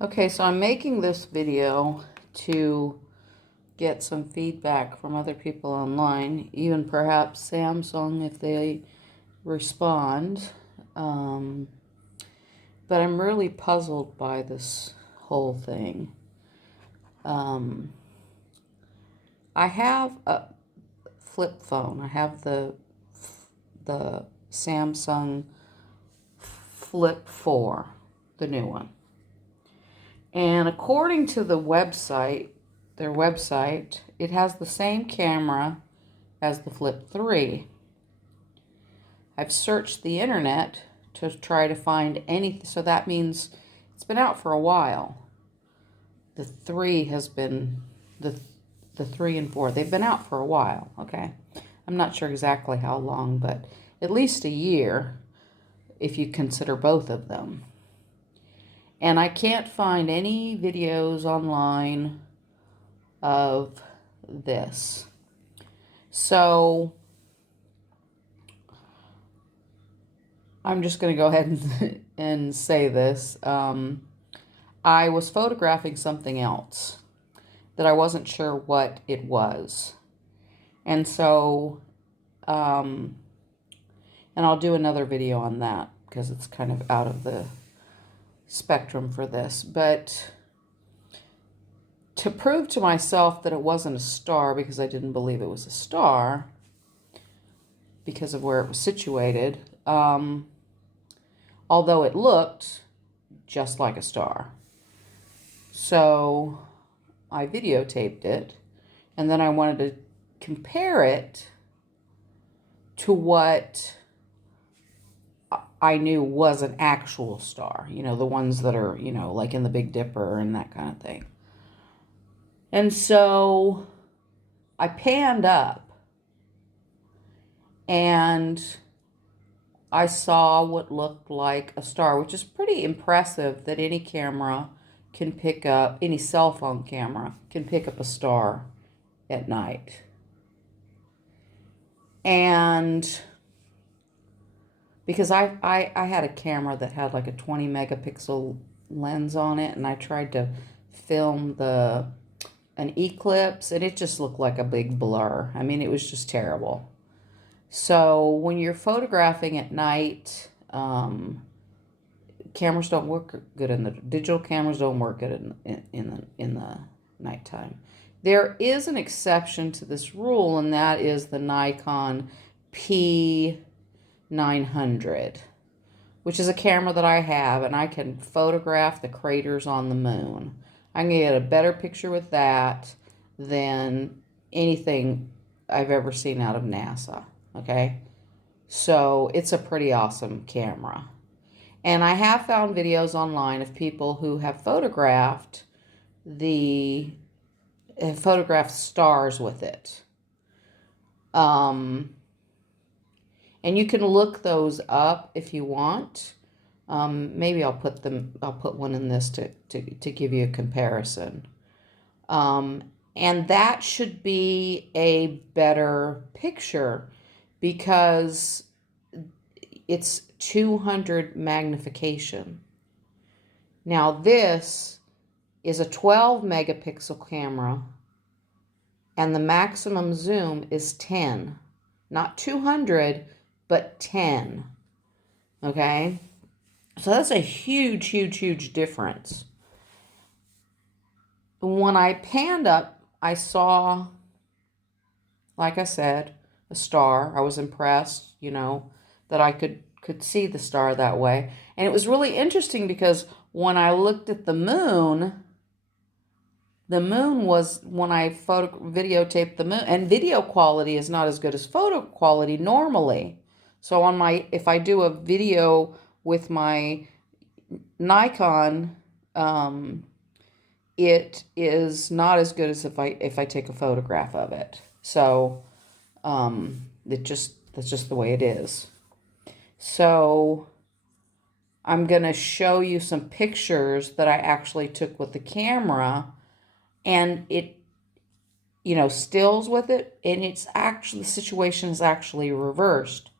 Okay, so I'm making this video to get some feedback from other people online, even perhaps Samsung if they respond. But I'm really puzzled by this whole thing. I have a flip phone. I have the Samsung Flip 4, the new one. And according to the website, their website, it has the same camera as the Flip 3. I've searched the internet to try to find anything, so that means it's been out for a while. The 3 has been, the 3 and 4, they've been out for a while, okay? I'm not sure exactly how long, but at least a year if you consider both of them. And I can't find any videos online of this. So I'm just going to go ahead and say this. I was photographing something else that I wasn't sure what it was. And so, and I'll do another video on that because it's kind of out of the spectrum for this. But to prove to myself that it wasn't a star, because I didn't believe it was a star because of where it was situated, although it looked just like a star. So I videotaped it, and then I wanted to compare it to what I knew was an actual star, you know, the ones that are, you know, like in the Big Dipper and that kind of thing. And so I panned up and I saw what looked like a star, which is pretty impressive that any camera can pick up, any cell phone camera can pick up a star at night. And because I had a camera that had like a 20 megapixel lens on it, and I tried to film an eclipse, and it just looked like a big blur. I mean, it was just terrible. So when you're photographing at night, cameras don't work good digital cameras don't work good in the nighttime. There is an exception to this rule, and that is the Nikon P900, which is a camera that I have, and I can photograph the craters on the moon. I can get a better picture with that than anything I've ever seen out of NASA, okay? So it's a pretty awesome camera. And I have found videos online of people who have photographed stars with it. And you can look those up if you want. Maybe I'll put one in this to give you a comparison. And that should be a better picture because it's 200 magnification. Now this is a 12 megapixel camera, and the maximum zoom is 10. Not 200, but 10. Okay? So that's a huge, huge, huge difference. When I panned up, I saw, like I said, a star. I was impressed, you know, that I could see the star that way. And it was really interesting because when I looked at the moon was, when I videotaped the moon, and video quality is not as good as photo quality normally. So if I do a video with my Nikon, it is not as good as if I take a photograph of it. So that's just the way it is. So I'm going to show you some pictures that I actually took with the camera, and it, you know, stills with it, and it's actually, the situation is actually reversed,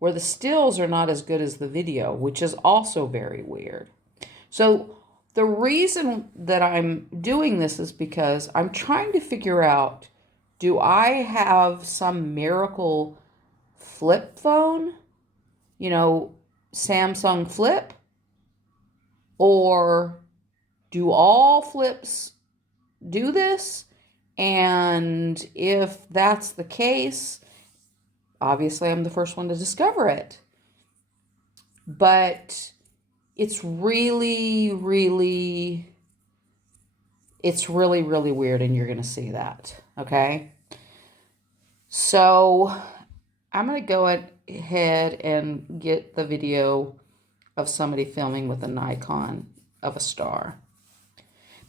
where the stills are not as good as the video, which is also very weird. So The reason that I'm doing this is because I'm trying to figure out, do I have some miracle flip phone? You know, Samsung Flip? Or do all flips do this? And if that's the case, obviously I'm the first one to discover it. But it's really, really, really weird, and you're going to see that, okay? So I'm going to go ahead and get the video of somebody filming with a Nikon of a star.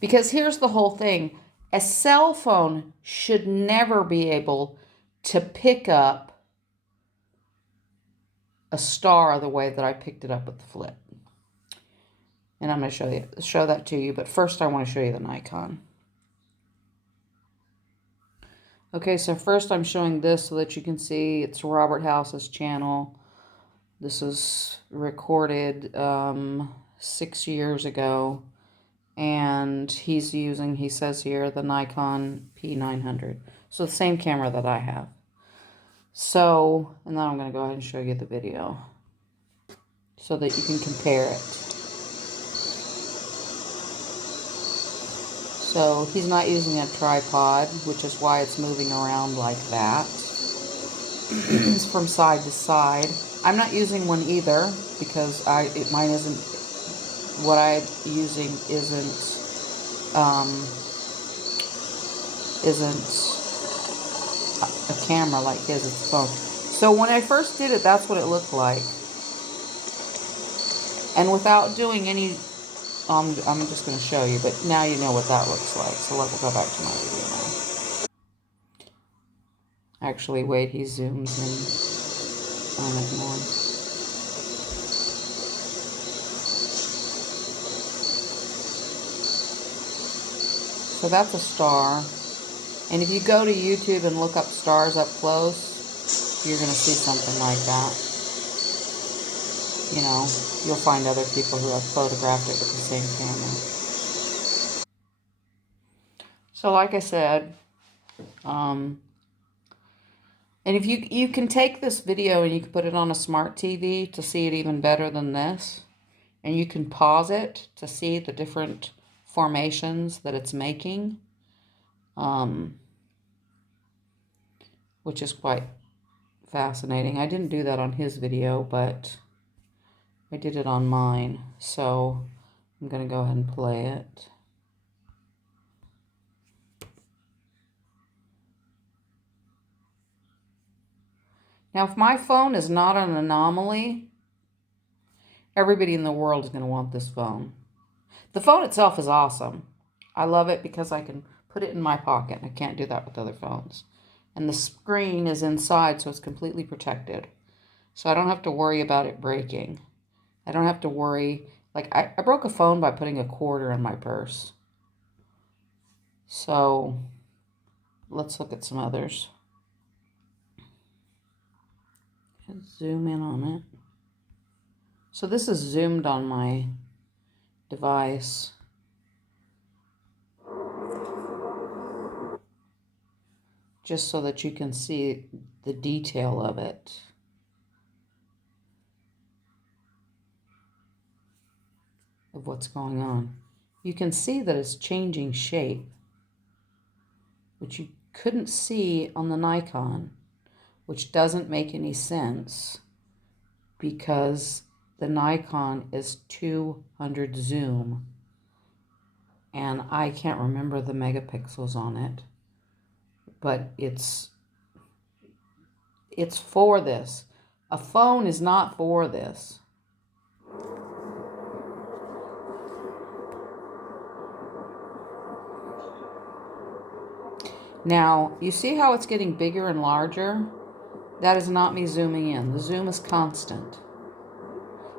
Because here's the whole thing. A cell phone should never be able to pick up a star the way that I picked it up with the flip. And I'm going to show that to you. But first I want to show you the Nikon. Okay, so first I'm showing this so that you can see it's Robert House's channel. This is recorded 6 years ago. And he's using, he says here, the Nikon P900. So the same camera that I have. So, and then I'm going to go ahead and show you the video so that you can compare it. So he's not using a tripod, which is why it's moving around like that. It's from side to side. I'm not using one either because mine isn't, what I'm using isn't a camera like his, it's a phone. So when I first did it, that's what it looked like. And without doing any, I'm just going to show you, but now you know what that looks like. So let's go back to my video now. Actually, wait, he zooms in on it more. So that's a star. And if you go to YouTube and look up stars up close, you're going to see something like that. You know, you'll find other people who have photographed it with the same camera. So like I said, and if you can take this video and you can put it on a smart TV to see it even better than this. And you can pause it to see the different formations that it's making. Which is quite fascinating. I didn't do that on his video, but I did it on mine. So I'm going to go ahead and play it. Now, if my phone is not an anomaly, everybody in the world is going to want this phone. The phone itself is awesome. I love it because I can put it in my pocket. I can't do that with other phones. And the screen is inside, so it's completely protected. So I don't have to worry about it breaking. I don't have to worry. Like, I broke a phone by putting a quarter in my purse. So let's look at some others. Zoom in on it. So this is zoomed on my device. Just so that you can see the detail of it. Of what's going on. You can see that it's changing shape, which you couldn't see on the Nikon, which doesn't make any sense because the Nikon is 200 zoom and I can't remember the megapixels on it, but it's for this. A phone is not for this. Now, you see how it's getting bigger and larger? That is not me zooming in. The zoom is constant.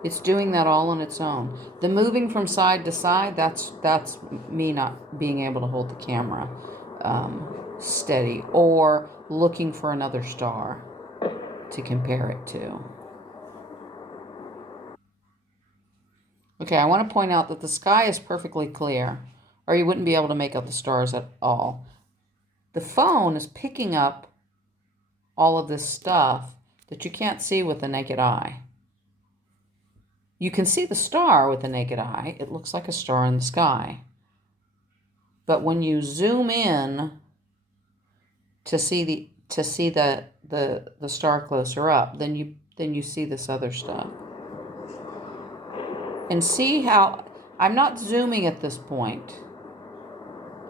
It's doing that all on its own. The moving from side to side, that's me not being able to hold the camera steady or looking for another star to compare it to. Okay, I want to point out that the sky is perfectly clear, or you wouldn't be able to make out the stars at all. The phone is picking up all of this stuff that you can't see with the naked eye. You can see the star with the naked eye. It looks like a star in the sky. But when you zoom in to see the star closer up, then you see this other stuff. And see how I'm not zooming at this point.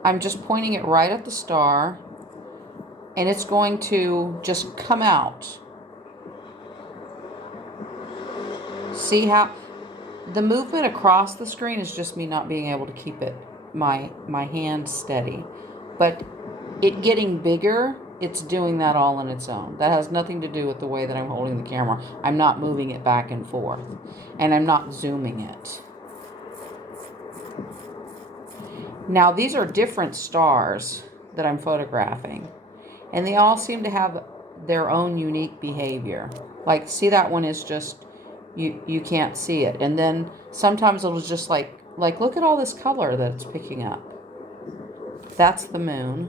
I'm just pointing it right at the star, and it's going to just come out. See how the movement across the screen is just me not being able to keep my hand steady. But it getting bigger, it's doing that all on its own. That has nothing to do with the way that I'm holding the camera. I'm not moving it back and forth, and I'm not zooming it. Now, these are different stars that I'm photographing, and they all seem to have their own unique behavior. Like, see, that one is just, you can't see it. And then sometimes it'll just like look at all this color that it's picking up. That's the moon,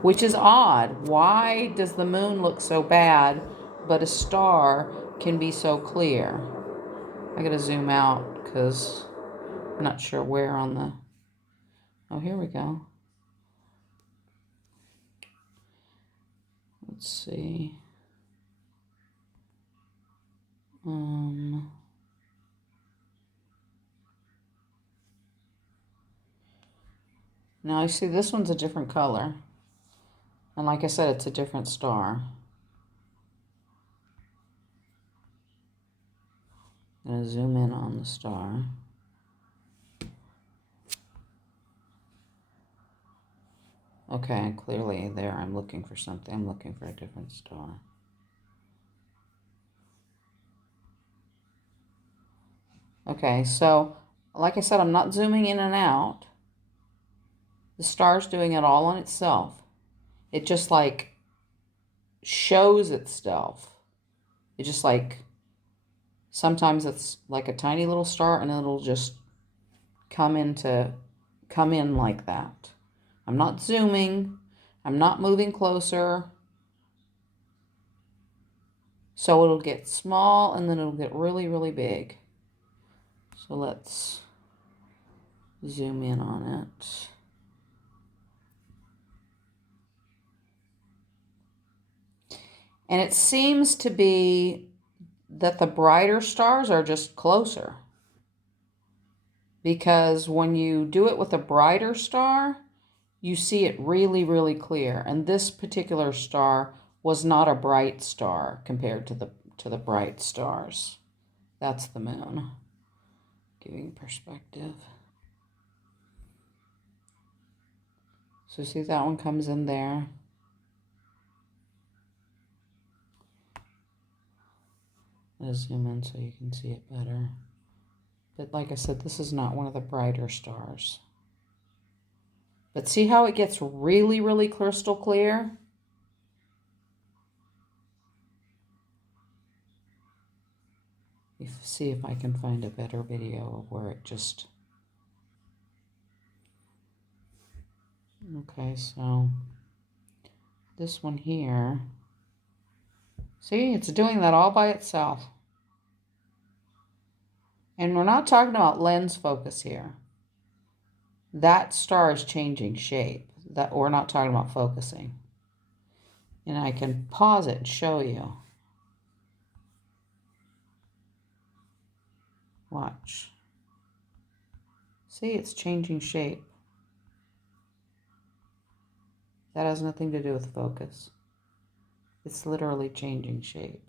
which is odd. Why does the moon look so bad, but a star can be so clear? I gotta zoom out because I'm not sure where on the... Oh, here we go. Let's see. Now I see this one's a different color. And like I said, it's a different star. I'm going to zoom in on the star. Okay, clearly there I'm looking for something. I'm looking for a different star. Okay, so like I said, I'm not zooming in and out. The star's doing it all on itself. It just like shows itself. It just like, sometimes it's like a tiny little star and it'll just come in like that. I'm not zooming. I'm not moving closer. So it'll get small and then it'll get really, really big. So let's zoom in on it. And it seems to be that the brighter stars are just closer. Because when you do it with a brighter star, you see it really, really clear. And this particular star was not a bright star compared to the bright stars. That's the moon, giving perspective. So see, that one comes in there. Let's zoom in so you can see it better. But like I said, this is not one of the brighter stars. But see how it gets really, really crystal clear? See if I can find a better video of where it just... Okay, so this one here. See, it's doing that all by itself. And we're not talking about lens focus here. That star is changing shape. That we're not talking about focusing. And I can pause it and show you. Watch. See, it's changing shape. That has nothing to do with focus. It's literally changing shape.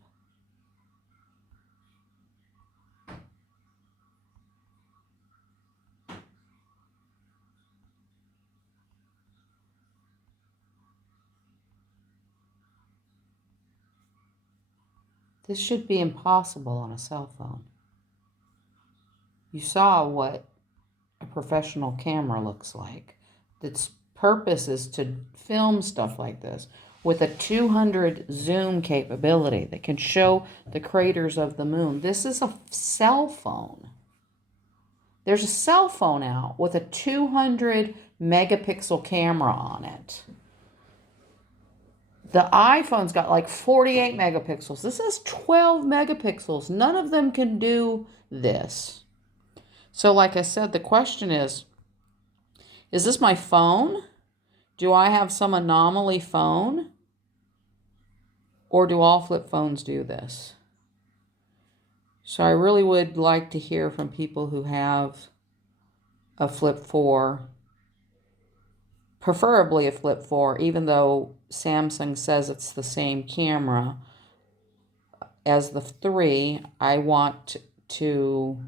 This should be impossible on a cell phone. You saw what a professional camera looks like. Its purpose is to film stuff like this with a 200 zoom capability that can show the craters of the moon. This is a cell phone. There's a cell phone out with a 200 megapixel camera on it. The iPhone's got like 48 megapixels. This is 12 megapixels. None of them can do this. So like I said, the question is this my phone? Do I have some anomaly phone? Or do all flip phones do this? So I really would like to hear from people who have a Flip 4, preferably a Flip 4, even though Samsung says it's the same camera as the 3, I want to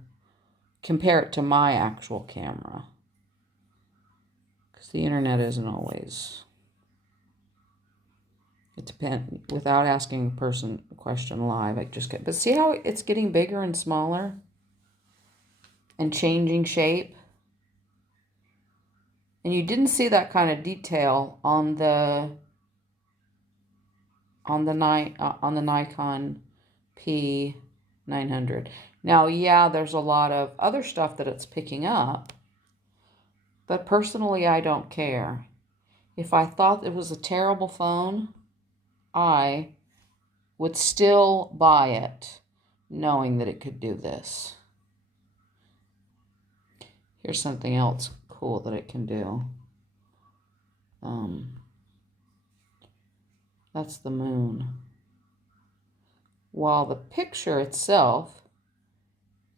compare it to my actual camera. Because the internet isn't always... It depends. Without asking a person a question live, I just get... But see how it's getting bigger and smaller? And changing shape? And you didn't see that kind of detail on the Nikon P900. Now, yeah, there's a lot of other stuff that it's picking up, but personally, I don't care. If I thought it was a terrible phone, I would still buy it, knowing that it could do this. Here's something else cool that it can do. That's the moon. While the picture itself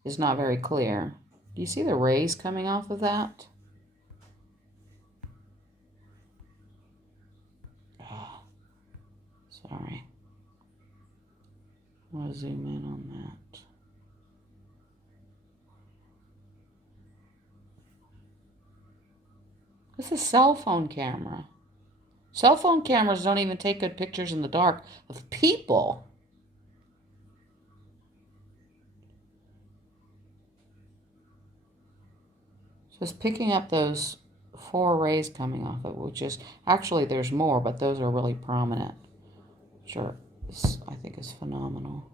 is not very clear. Do you see the rays coming off of that? Oh, sorry. I want to zoom in on that. This is a cell phone camera. Cell phone cameras don't even take good pictures in the dark of people. So it's picking up those 4 rays coming off it, which is, actually there's more, but those are really prominent. Sure, this I think is phenomenal.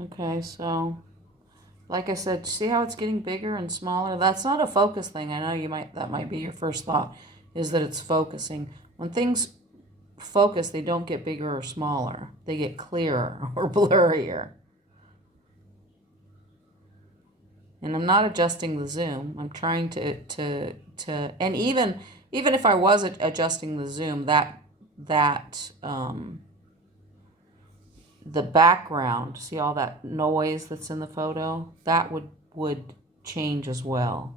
Okay, so like I said, see how it's getting bigger and smaller? That's not a focus thing. I know that might be your first thought, is that it's focusing. When things focus, they don't get bigger or smaller. They get clearer or blurrier. And I'm not adjusting the zoom. I'm trying to and even if I was adjusting the zoom, the background, see all that noise that's in the photo, that would change as well.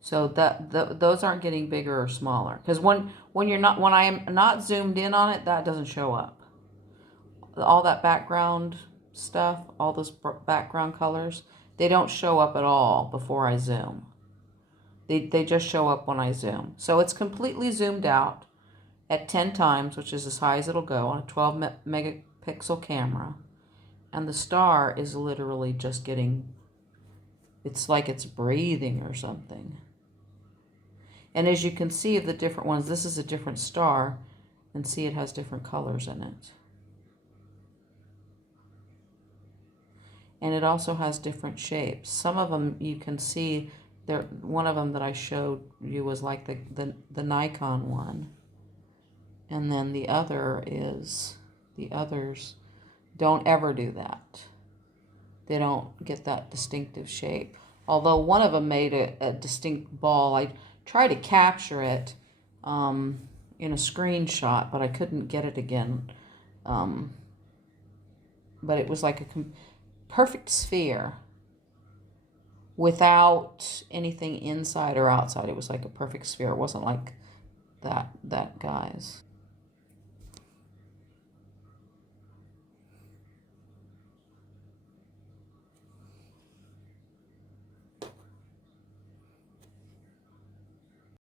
So those aren't getting bigger or smaller, because when I am not zoomed in on it, that doesn't show up. All that background stuff, all those background colors, they don't show up at all before I zoom. They just show up when I zoom. So it's completely zoomed out at 10 times, which is as high as it'll go on a 12 megapixel camera. And the star is literally just getting, it's like it's breathing or something. And as you can see the different ones, this is a different star, and see it has different colors in it. And it also has different shapes. Some of them you can see, there. One of them that I showed you was like the Nikon one. And then the others don't ever do that. They don't get that distinctive shape. Although one of them made a distinct ball. I tried to capture it in a screenshot, but I couldn't get it again. But it was like a perfect sphere without anything inside or outside. It was like a perfect sphere. It wasn't like that guy's.